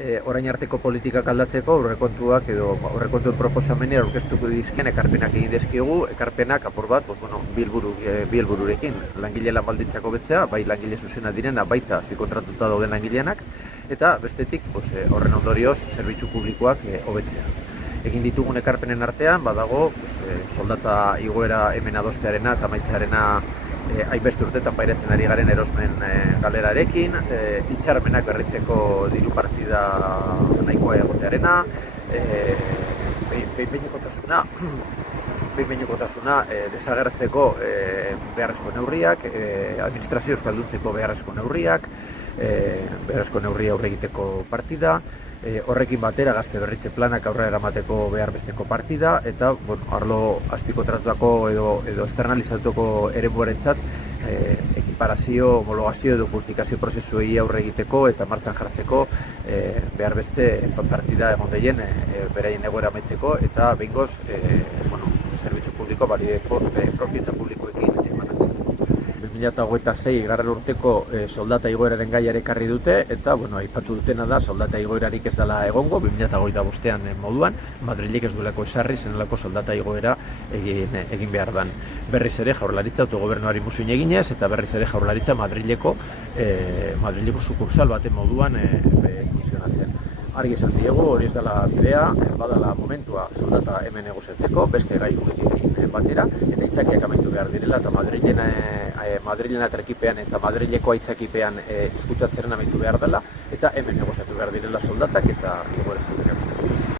orain arteko politikak aldatzeko aurrekontuak edo aurrekontuen proposamenera aurkeztuko dizkien ekarpenak egin dizkiegu, ekarpenak apur bat, bi helbururekin, langile lan baldintzak hobetzea, bai langile zuzena direna, baita azpikontratuta dauden langileanak, eta bestetik horren ondorioz zerbitzu publikoak hobetzea. Egin ditugun ekarpenen artean, badago soldata igoera hemen adostearena eta amaitzearena hainbeste urtetan pairatzen ari garen erosmen galerarekin, hitzarmenak berritzeko diru partida nahikoa egotearena, behin-behinekotasuna desagertzeko beharrezko neurriak, administrazio euskalduntzeko beharrezko neurriak, beharrezko neurria aurre egiteko partida, horrekin batera gazte berritze planak aurrera eramateko behar besteko partida, eta arlo azpikontratuako edo externalizatuko eremuarentzat ekiparazio, homologazio edo purifikazio prozesuei aurre egiteko eta martxan jartzeko behar beste partida egon deien beraien egoera amaitzeko eta behingoz zerbitzu publiko propieta publikoekin ematen izateko. 2026 garren urteko soldata igoeraren gaia ere ekarri dute eta aipatu dutena da soldata igoerarik ez dela egongo 2025ean moduan, Madrilek ez duelako esarri zenelako soldata igoera egin behar dan. Berriz ere Jaurlaritza autogobernuari muzin eginez eta berriz ere Jaurlaritza Madrileko sukursal baten moduan funtzionatzen. Argi esan diegu, hori ez dela bidea, badala momentua soldata hemen negoziatzeko, beste gai guztiekin batera, eta aitzakiak amaitu behar direla, eta Madrilena terkipean eta Madrileko aitzakipean izkutatzeren amaitu behar dela, eta hemen negoziatu behar direla soldatak eta igoera zauderak.